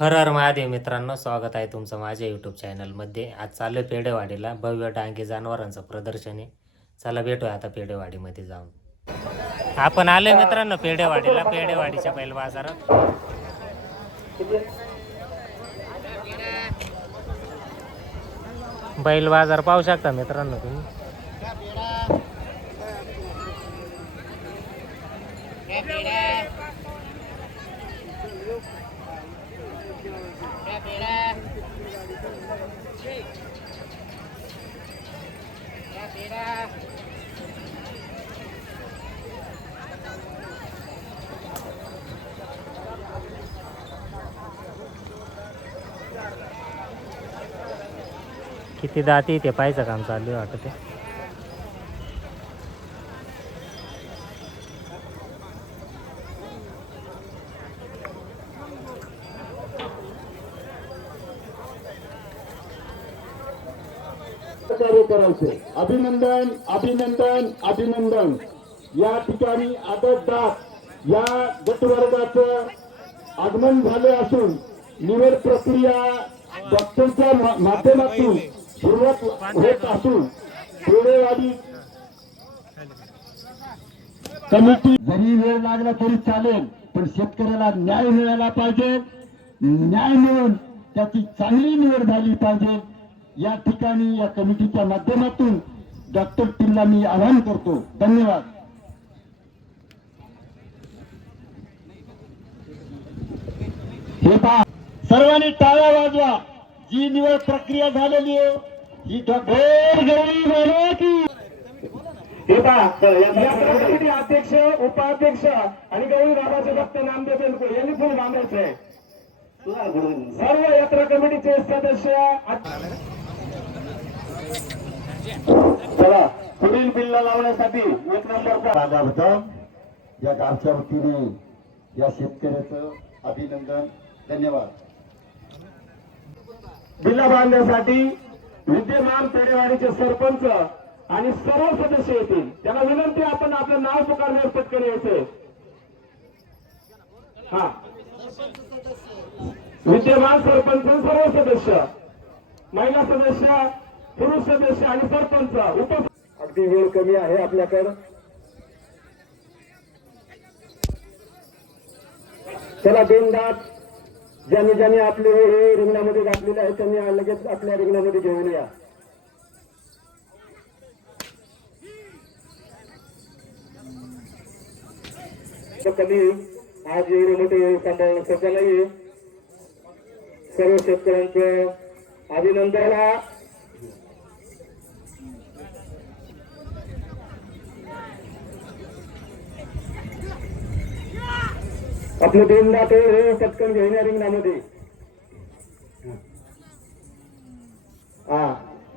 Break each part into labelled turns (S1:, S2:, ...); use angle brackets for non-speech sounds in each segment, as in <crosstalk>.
S1: हर हर महादेव मित्रांनो स्वागत आहे तुमचं माझ्या यूट्यूब चॅनलमध्ये आज चालू आहे पेडेवाडीला भव्य डांगे जनावरांचं प्रदर्शन. आहे चला भेटूया आता पेडेवाडीमध्ये जाऊन. आपण आलोय मित्रांनो पेडेवाडीला पेडेवाडीच्या बैल बाजारात. बैल बाजार पाहू शकता मित्रांनो तुम्ही. किती दाती ते पाहायचं काम चालू आहे वाटत ते.
S2: करायचे. अभिनंदन अभिनंदन अभिनंदन. या ठिकाणी आदत दास या गटवर्गाचं आगमन झाले असून निवड प्रक्रिया डॉक्टरच्या मा- माध्यमातून सुरुवात होत असून पेडेवाडी कमिटी जरी वेळ लागला तरी चालेल पण शेतकऱ्याला न्याय मिळाला पाहिजे. न्याय मिळून त्याची चांगली निवड झाली पाहिजे. या ठिकाणी या कमिटीच्या माध्यमातून डॉक्टर टिल्ला मी आवाहन करतो. धन्यवाद. हे पहा सर्वांनी टाळ्या वाजवा. जी निवड प्रक्रिया झालेली आहे
S3: यात्रा कमिटी अध्यक्ष उपाध्यक्ष आणि गौरी बाबाचे भक्त नामदेव बेलकुल यांनी फुल बांधायचं आहे. सर्व यात्रा कमिटीचे सदस्य
S2: चला पुढील बिल्ला लावण्यासाठी एक नंबर राजाबद्दल या गावच्या वतीने या शेतकऱ्याचं अभिनंदन धन्यवाद.
S3: बिल्ला बांधण्यासाठी विद्यमान पेडेवाडीचे सरपंच आणि सर्व सदस्य येतील. त्यांना विनंती आपण आपलं नाव पुकारण्यावर पटकन यायचंय हा. विद्यमान सरपंच सर्व सदस्य महिला सदस्य पुरुष सदस्य आणि सरपंच उप अगदी वेळ कमी आहे आपल्याकडं. चला दोन दात. ज्यांनी ज्यांनी आपले हे रिंगणामध्ये घातलेले आहे त्यांनी लगेच आपल्या रिंगणामध्ये घेऊन या. कमी आज एवढे मोठे सांभाळणं स्वतःलाही सर्व शेतकऱ्यांचं अभिनंदनाला आपलं दोन दात हे पटकन घेऊन रिंगणामध्ये. हा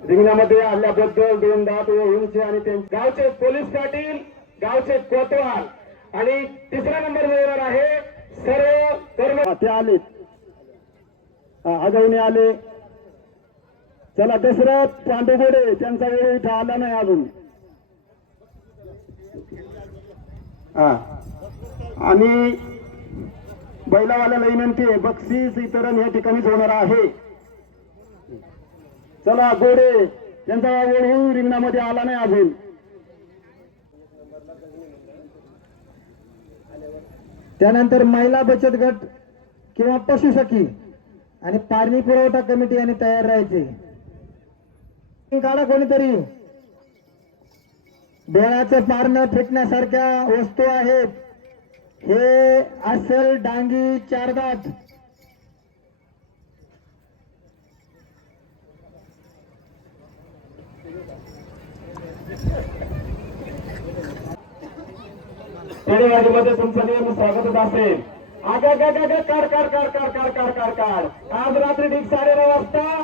S3: रिंगणामध्ये आल्याबद्दल दोन दात व आणि त्यांचे. गावचे पोलीस पाटील गावचे कोतवाल. आणि तिसरा नंबर मिळवणार आहे सर्व कर्म
S2: ते आले. आगवणे आले. चला दशरथ पांडेगोडे त्यांचा वेळ इथं आला नाही अजून. हा. आणि बैलावाल्याला विनंती आहे बक्षीस वितरण या ठिकाणीच होणार आहे. चला गोडे त्यांचा वळू रिंगणामध्ये आला नाही अजून.
S4: त्यानंतर महिला बचत गट किंवा पशुसखी आणि पाणी पुरवठा कमिटी यांनी तयार राहायचे. काढा कोणीतरी. डोळ्याचं पारणं फेकण्यासारख्या वस्तू आहेत. हे असेल डांगी चारदात.
S3: खेडेवाडीमध्ये तुमचं नेहमी स्वागतच असेल आगा गा कार कार कार कार कार कार कार कार आज रात्री ठीक साडेनऊ वाजता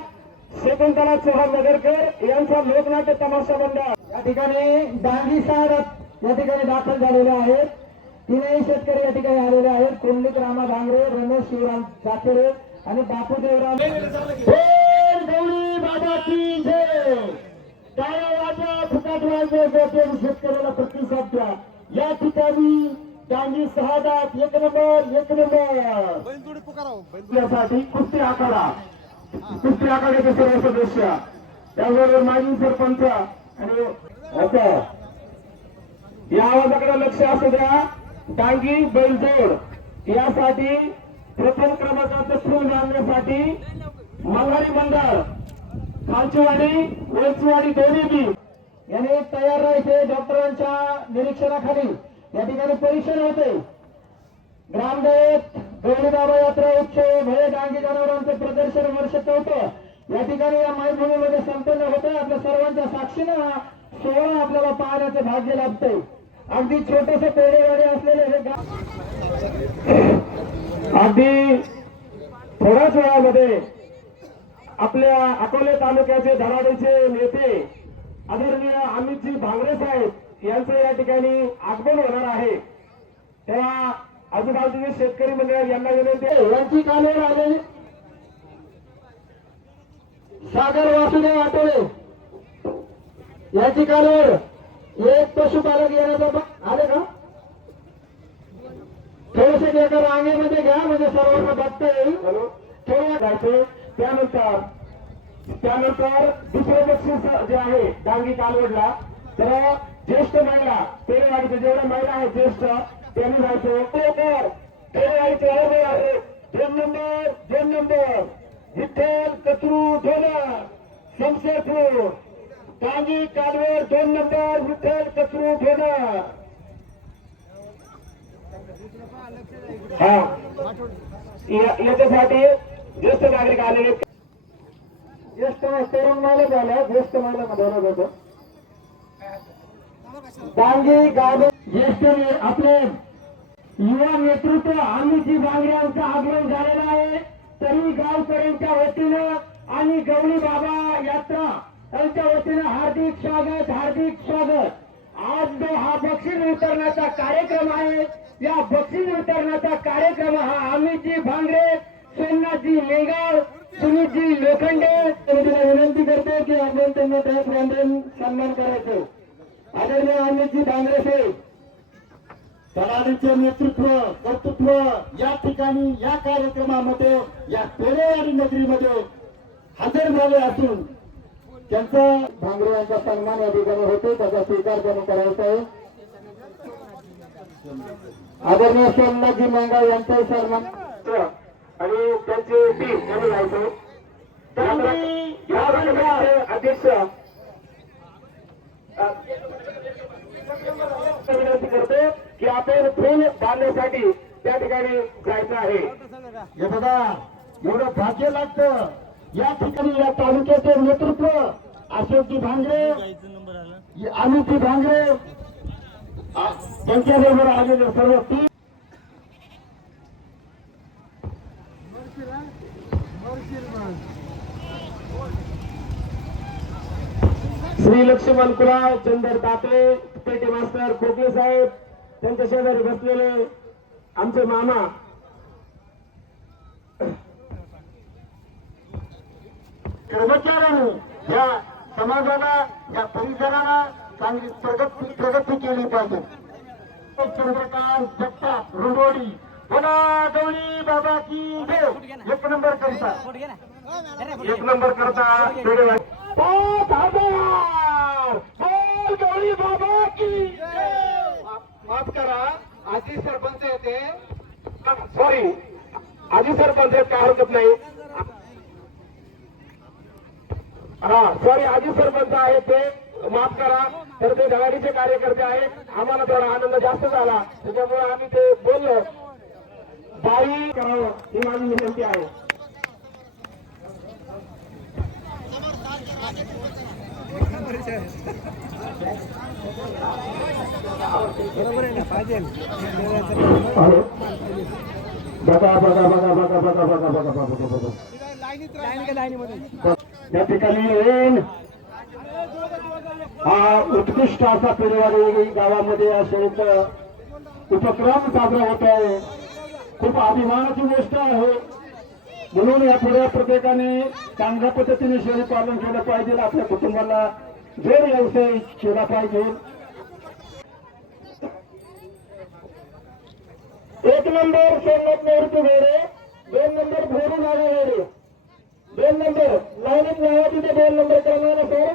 S3: शकुंतला चव्हाण नगरकर यांचा लोकनाट्य तमाशा मंडळ.
S4: या ठिकाणी डांगी सारथ या ठिकाणी दाखल झालेले आहेत. तीनही शेतकरी या ठिकाणी आलेले आहेत. कुंडलिक रामा डांगरे रमेश शिवराम साखेरे आणि बापू देवराम
S2: शेतकऱ्याला प्रतिसाद द्या. या ठिकाणी डांगी सहा दात एक नंबर एक नंबर.
S3: यासाठी कुस्ती आखाडा. कुस्ती आखाड्याचे सर्व सदस्य. त्याचबरोबर माजी सरपंच. आणि आता या आवाजाकडे लक्ष असू द्या. डांगी बैलजोड. यासाठी प्रथम क्रमांकाचं फूल बांधण्यासाठी मंगारी मंडळ खालचीवाडी वेलचीवाडी दोन्ही बी
S4: याने तयार राहायचे डॉक्टरांच्या निरीक्षणाखाली. या ठिकाणी परीक्षण होते. ग्रामदैवत गौरीबाबा यात्रा उत्सव भय डांगी जनावरांचं प्रदर्शन वर्ष चौथं. या ठिकाणी या मायभूमीमध्ये संपन्न होतं आपल्या सर्वांच्या साक्षीनं हा सोहळा आपल्याला पाहण्याचं भाग्य लाभते अगदी छोटस पेडेवाडे असलेले हे गाव
S3: अगदी थोड्याच वेळामध्ये आपल्या अकोले तालुक्याचे धराडीचे नेते आदरणीय अमितजी भांगरे साहेब यांचं या ठिकाणी आगमन होणार आहे. तेव्हा आजूबाजूचे शेतकरी मंडळ यांना विनंती आहे.
S4: यांची कालवर आले. सागर वासुदेव आठवले. याची कालवर एक पशुपालक येण्याचा आले का? थोडेसे एका रांगेमध्ये घ्या म्हणजे सर्वांना बघता येईल.
S3: हॅलो.
S4: थोड्या
S3: जायचे. त्यानंतर त्यानंतर दुसरे बक्षीस जे आहे डांगी कालवडला तर ज्येष्ठ महिला पेरेवाडीचे जेवढ्या महिला आहेत ज्येष्ठ त्यांनी जायचं. तर पेरेवाडीचे हरवे आहे. दोन नंबर दोन नंबर. विठ्ठल कचरू ढोला शमशेरपूर. डांगी कालवड दोन नंबर विठ्ठल कचरू ढोला हा. याच्यासाठी ज्येष्ठ नागरिक आलेले
S4: ज्येष्ठ तरुण महिला झाल्या ज्येष्ठ मालक बोलत होतो डांगी गाव ज्येष्ठ आपले युवा नेतृत्व आम्हीची बांगडे आमचा आगमन झालेला आहे. तरी गावकऱ्यांच्या वतीनं आणि गवळी बाबा यात्रा यांच्या वतीनं हार्दिक स्वागत हार्दिक स्वागत. आज जो हा बक्षीस वितरणाचा कार्यक्रम आहे या बक्षीस वितरणाचा कार्यक्रम हा अमितजी भांगरे सोमनाथजी लेगाव सुनीतजी लोखंडे. त्यांना विनंती करतो की आपण त्यांना त्याप्रमाणे सन्मान करायचो. आदरणीय अमितजी भांगरे साहेब
S2: तलाडीचे नेतृत्व कर्तृत्व या ठिकाणी या कार्यक्रमामध्ये या पेरेवाडी नगरीमध्ये हजर झाले असून त्यांचं
S4: भांगरे यांचा सन्मान या ठिकाणी होतो त्याचा स्वीकार त्यांनी करायचा आहे. आदरणीय सोमनाथजी मंगाव यांचाही सन्मान.
S3: आणि त्यांचे टीम यांनी जायचं यात्रा- यात्रा कमिटीचे अध्यक्ष विनंती करतो की आपण फुल बांधण्यासाठी त्या ठिकाणी जायचं आहे.
S2: हे बघा एवढं भाग्य लागतं. या ठिकाणी या तालुक्याचे नेतृत्व अशोकजी भांगरे अमितजी भांगरे त्यांच्या त्यांच्याबरोबर आलेले सर्व तीन
S3: श्री लक्ष्मण कुराळ चंदर तापे पेटे मास्टर खोकले साहेब त्यांच्या शेजारी बसलेले आमचे मामा
S2: कर्मचाऱ्यांनी या समाजाला या परिसराला चांगली प्रगती पाहिजे चंद्रकांत जगताप रुंडोडी बोला गौरी बाबा की जय. एक नंबर करता.
S3: एक नंबर करता. पाच हजार. बोल गौरी बाबा की माफ करा. आजी सरपंच येते. सॉरी आजी सरपंच आहेत काय हरकत नाही. हा सॉरी आजी सरपंच आहेत ते. माफ करा. तर ते धडाडीचे कार्यकर्ते आहेत. आम्हाला थोडा आनंद जास्त झाला. त्याच्यामुळे आम्ही ते बोललो. बाई करावं. ही माझी विनंती आहे. हॅलो बघा बघा बघा बघा बघा बघा बघा बघा. बघा बघा या ठिकाणी येऊन हा उत्कृष्ट असा पेरेवाडी गावामध्ये असे एक उपक्रम साजरा होत आहे. खूप अभिमानाची गोष्ट आहे. म्हणून या पुढे प्रत्येकाने चांगल्या पद्धतीने शेळी पालन केलं पाहिजे. आपल्या कुटुंबाला जोड व्यवसाय केला पाहिजे.
S4: एक नंबर सोमनाथ नेहरू घोडे दोन नंबर भोरू नागा घोडे दोन नंबर लाईनीत लावा तिथे दोन नंबर क्रमांक सर.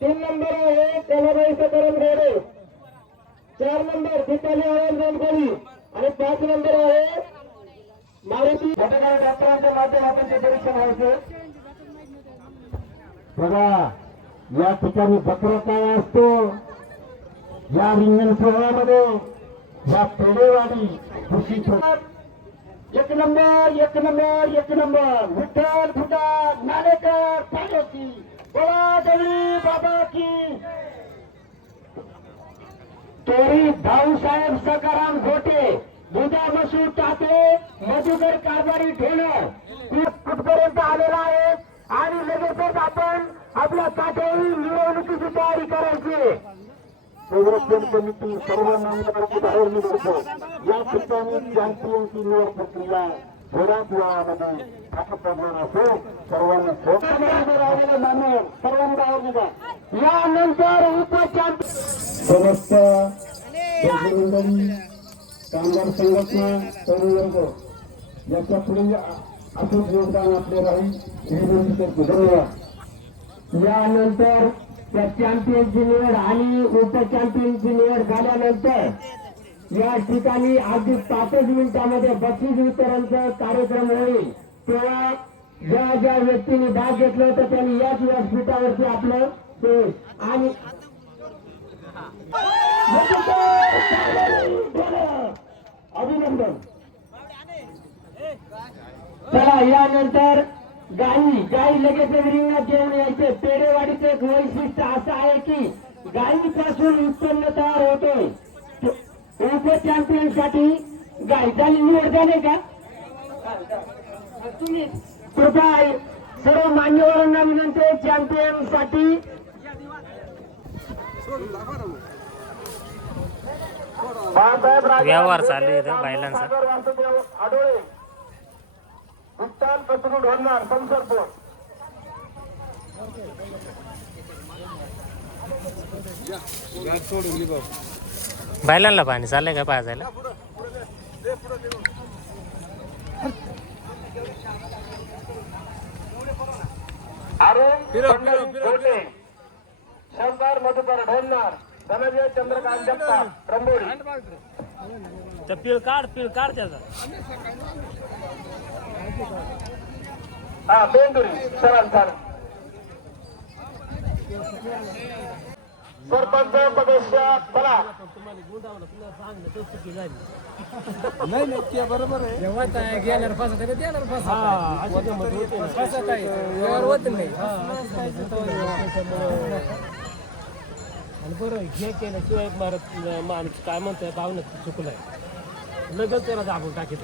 S4: तीन नंबर आहे कलाबाई सकाराम घोडे चार नंबर दीपाली आवाज जानकारी आणि पाच नंबर आहे मारुती. घटकाळ डॉक्टरांच्या माध्यमातून ते परीक्षण व्हायचं
S2: बघा या ठिकाणी बकर काय असतो या रिंगण सोहळ्यामध्ये या पेढेवाडी कृषी एक नंबर एक नंबर एक नंबर. विठ्ठल फुटा नालेकर पाडोशी बोला दगडी बाबा की. तोरी भाऊसाहेब सकाराम घोटे दुधा मसूर टाके मधुकर कारभारी ढोणं कुठपर्यंत आलेला आहे? आणि लगेचच आपण आपल्या काठेही निवडणुकीची तयारी करायची. संरक्षण समिती सर्व नामदारांची बाहेर निवडतो या ठिकाणी चॅम्पियनची निवड प्रक्रिया थोड्याच वेळामध्ये हातात पडणार सर्वांनी राहिलेले मान्य सर्वांनी बाहेर निघा. यानंतर समस्त कामगार संघटना तरुण वर्ग याच्यापुढे असंच योगदान आपले राहील. हे विनंती करतो धन्यवाद.
S5: यानंतर त्या चॅम्पियनची निवड आणि उपचॅम्पियनची निवड झाल्यानंतर या ठिकाणी अगदी पाचच मिनिटामध्ये बक्षीस वितरणचा कार्यक्रम होईल. तेव्हा ज्या ज्या व्यक्तीने भाग घेतला होता त्यांनी याच व्यासपीठावरती आपलं ते आणि
S2: अभिनंदन.
S5: चला यानंतर गाई गाई लगेच रिंगात घेऊन यायचे. पेढेवाडीचं एक वैशिष्ट्य असं आहे की गायीपासून उत्पन्न तयार होतोय. उप चॅम्पियनसाठी गाय झाली निवड झाली का? तुम्ही कृपा सर्व मान्यवरांना विनंती
S4: चॅम्पियनसाठी.
S1: व्यवहार चालू आहे
S4: आडोळे. विठ्ठल ढोलणार संसरपूर
S1: बैलांना पाणी चाललंय का पाजायला?
S4: अरुण पंढरी गोटे. शंकर मधुकर ढोलणार धनंजय चंद्रकांत जगताप रंबोडी
S1: पिळ काढ पिळ काढ त्याचा.
S4: हा बेंदुरी. सरळ सरपंच सदस्य चला.
S6: आणि बरं हे केल्याशिवाय भारत माणूस काय म्हणतोय पाहुणं चुकलंय लगेच त्याला दाबून टाकीत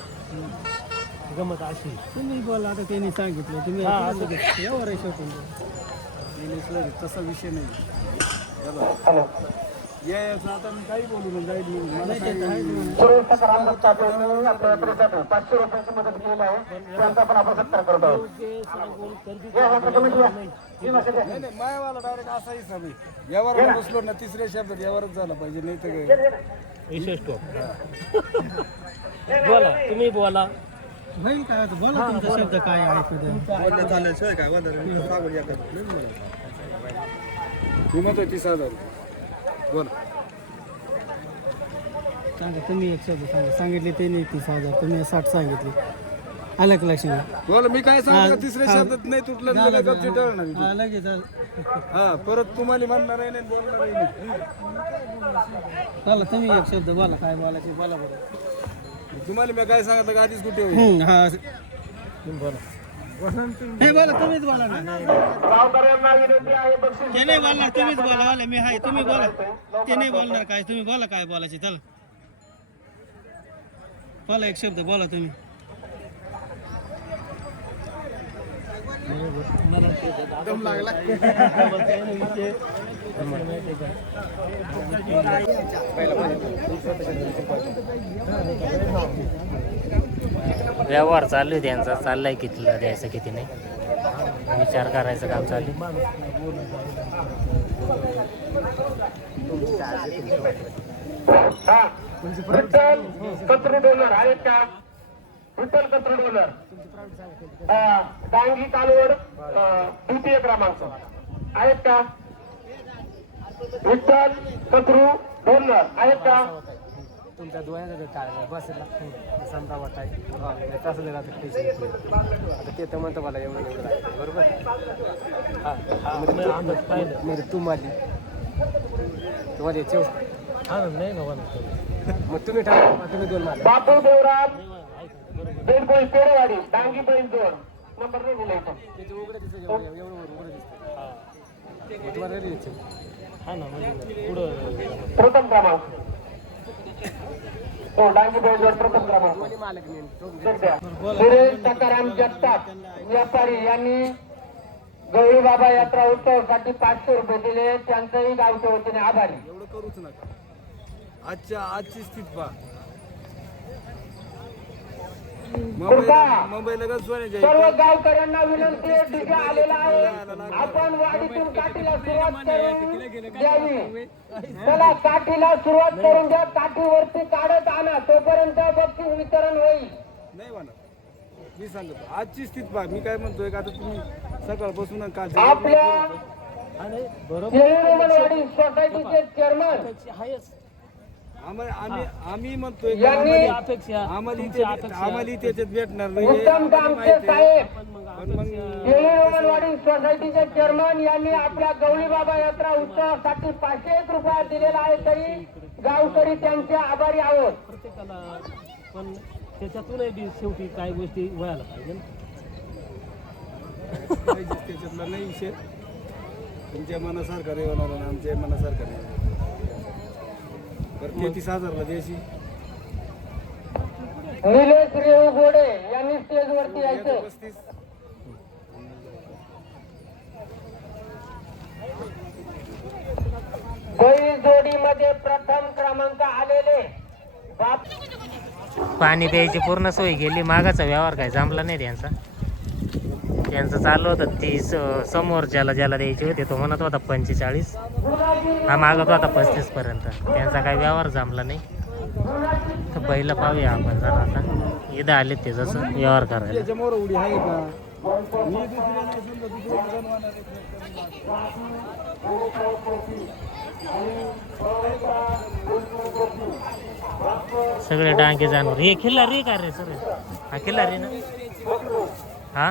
S6: गमत अशी
S7: तुम्ही बोला आता त्यांनी सांगितलं. तुम्ही
S6: हा.
S7: यावर आहे. शेवटी. तसा विषय नाही.
S4: हॅलो.
S7: यायचं आता मी काही बोलू नाही
S4: पाचशे रुपयाची मदत आहे. त्यांचा पण आपण सत्कार करत आहोत.
S7: नाही नाही मायावाला डायरेक्ट असा हिसाब आहे यावर बसलो ना तिसऱ्या शब्दात यावरच झाला पाहिजे नाही तर काय
S6: विशेष बोला तुम्ही बोला.
S7: होईल काय बोला तुमचा शब्द काय आहे मी म्हणतो तीस हजार बोला. सांगा तुम्ही एक शब्द सांगा. सांगितले ते नाही तीस हजार तुम्ही साठ सांगितले. आलं का लक्षात? बोल मी काय सांगतो तिसऱ्या शब्दात नाही तुटलं ना लगेच मी.
S2: लगेच
S7: हा परत तुम्हाला म्हणणार आहे नाही बोलणार आहे नाही.
S2: चला तुम्ही एक शब्द बोला काय बोलायचे बोला बरं.
S7: तुम्हाला मी काय सांगितलं का? आधीच कुठे होईल?
S2: हा. नाही बोला तुम्हीच बोला ना. ते नाही बोलणार तुम्हीच बोला बोला मी आहे तुम्ही बोला. ते नाही बोलणार काय तुम्ही बोला काय बोलायचे चला. बोला एक शब्द बोला तुम्ही. <laughs> <laughs>
S1: व्यवहार चालू आहे त्यांचा. आहे कितीला द्यायचं किती नाही. विचार करायचं काम चालू आहे.
S4: हा
S5: विठ्ठल डोनर आहेत का विठ्ठल कचरू डोनर अं, डांगी कालवड द्वितीय क्रमांक आहेत का विठ्ठल कचरू डोनर आहेत का?
S8: तुमच्या डोळ्याचा टाळला बसला समजा वाटाय. तसं जर आता पैसे आता ते तर म्हणतं मला एवढं एवढं बरोबर? हा हा. म्हणजे तू माझी तुम्हाला. चेव हा नाही ना मग तुम्ही टाका तुम्ही दोन मारा
S5: बापू देवराम डांगी नंबर नाही दिला इथं.
S8: उघडे दिसतं एवढं एवढं उघडं दिसतं. मग तुम्हाला नाही द्यायचं हा ना म्हणजे पुढं
S5: प्रथम क्रमांक. हो डांगी प्रथम क्रमांक. सुरेश सकाराम जगताप व्यापारी यांनी गौरी बाबा यात्रा उत्सवासाठी पाचशे रुपये दिले. त्यांचंही गावच्या वतीने आभारी.
S7: एवढं करूच नका. आजच्या आजची स्थिती पहा
S5: कृपा
S7: मुंबई लगेच सोन्याच्या
S5: सर्व गावकऱ्यांना विनंती आहे डीजे आलेला आहे. आपण वाडीतून काठीला सुरुवात करून द्यावी चला काठीला सुरुवात करून द्या काठीवरती काढत आणा. तोपर्यंत बक्षीस वितरण होईल.
S7: नाही म्हणा मी सांगतो. आजची स्थिती पहा. मी काय म्हणतोय का? आता तुम्ही सकाळपासून काल
S5: आपल्या
S8: बरोबर
S5: येळूरमणवाडी सोसायटीचे चेअरमन
S7: आम्ही आम्ही म्हणतोय आम्हाला- त्याच्यात भेटणार नाही.
S5: उत्तम साहेब. येळूरमणवाडी सोसायटीचे चेअरमन यांनी आपल्या गौरी बाबा यात्रा उत्सवासाठी पाचशे एक रुपया दिलेला आहे तरी गावकरी त्यांचे आभारी आहोत.
S8: प्रत्येकाला पण त्याच्यातूनही बी शेवटी काही गोष्टी व्हायला पाहिजे
S7: त्याच्यातला नाही विषय. तुमच्या मनासारखं होणार आमच्या मनासारखं नाही तेहतीस हजारला द्यायची
S5: निलेश रेऊ गोडे यांनी स्टेजवरती यायचं.
S7: पस्तीस.
S5: बैल जोडीमध्ये प्रथम क्रमांक आलेले बाप
S1: पाणी प्यायची पूर्ण सोय केली मागाचा व्यवहार काय जमला नाही त्यांचा त्यांचं चालू होतं तीस समोरच्याला ज्याला द्यायचे होते तो म्हणत होता पंचेचाळीस. हा मागत होता पस्तीस पर्यंत. त्यांचा काही व्यवहार जमला नाही. तर बैल पाहूया आपण जरा आता. इथं आले ते जसं व्यवहार करायला. सगळे डांगे जानवर हे खिल्ला रे का रे सर हा खिल्ला रे ना? हा?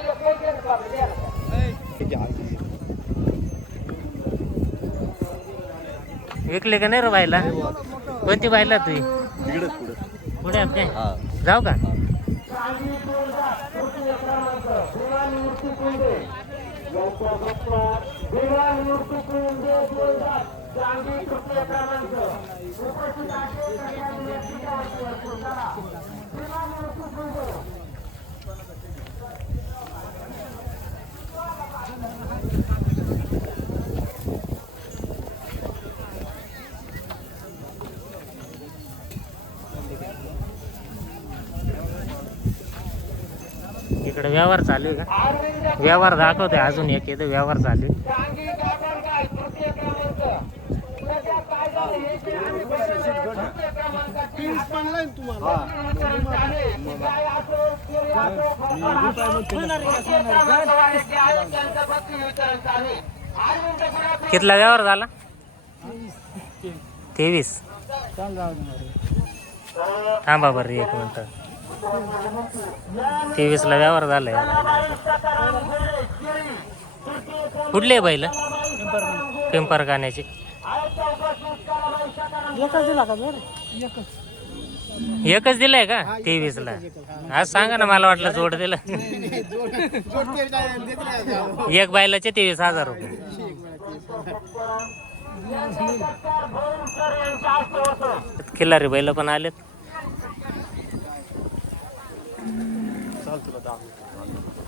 S1: विकले का नाही रे बायला कोणती बायला तू? पुढे. आहेत काय जाऊ का
S5: मूर्ती कुंडे यांच्या पक्षात देवान मूर्ती कुंडे बोलतात चांदी तृतीय क्रमांक उपस्थित आहे सगळ्यांनी व्यक्तीच्या वतीने चला. देवान मूर्ती कुंडे
S1: इकडे व्यवहार चालू आहे का? व्यवहार दाखवते अजून एक येतो व्यवहार चालू
S5: झाले.
S1: कितला व्यवहार झाला? तेवीस. थांबा बरं एक मिनटं. तेवीसला व्यवहार झालाय. कुठले बैल? पिंपर गाण्याचे.
S7: एकच का
S1: दिलाय का? तेवीसला आज सांगा ना मला वाटलं जोड दिलं. एक बैलाचे तेवीस हजार रुपये. खिल्लारी बैल पण आलेत.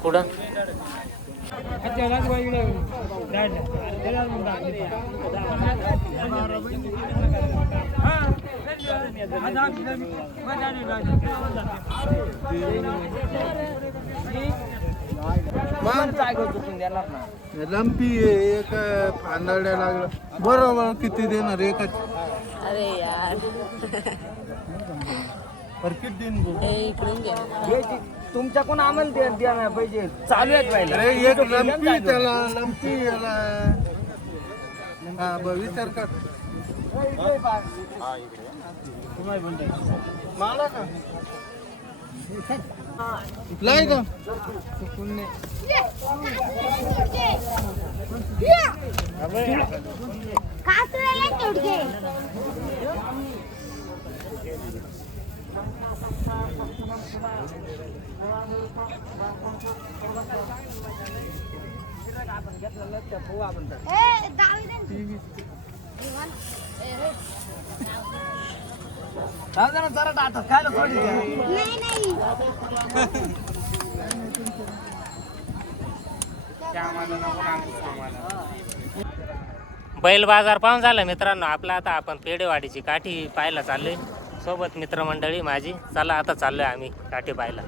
S1: कुठं?
S9: लंपी एक फांदड्या लागलं. बरोबर किती देणार एकच?
S10: अरे यार.
S9: पर किती दिन?
S10: हे घे.
S4: तुमच्याकडून आम्हाला द्या द्या ना पाहिजे चालू आहेत पाहिजे
S9: अरे एक लंपी त्याला लंपी याला. हा ब विचार कर. मला का का
S5: तोडगे. दे नाही
S1: बैल बाजार पाहून झाला मित्रांनो आपला आता आपण पेडेवाडीची काठी पाहायला चाललोय. सोबत मित्रमंडळी माझी. चला आता चाललोय आम्ही काठी पाहायला.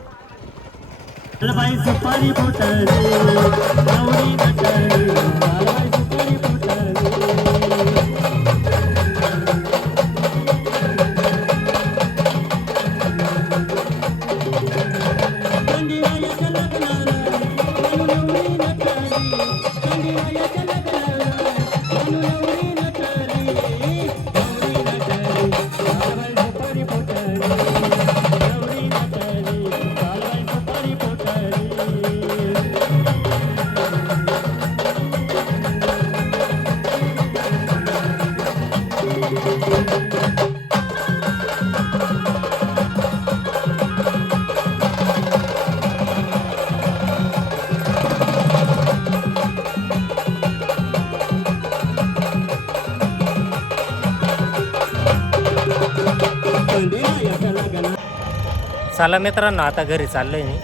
S1: चला मित्रांनो आता घरी चाललोय मी.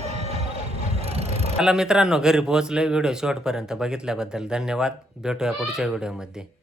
S1: चला मित्रांनो घरी पोहोचलोय. व्हिडिओ शेवटपर्यंत बघितल्याबद्दल धन्यवाद. भेटूया पुढच्या व्हिडिओमध्ये.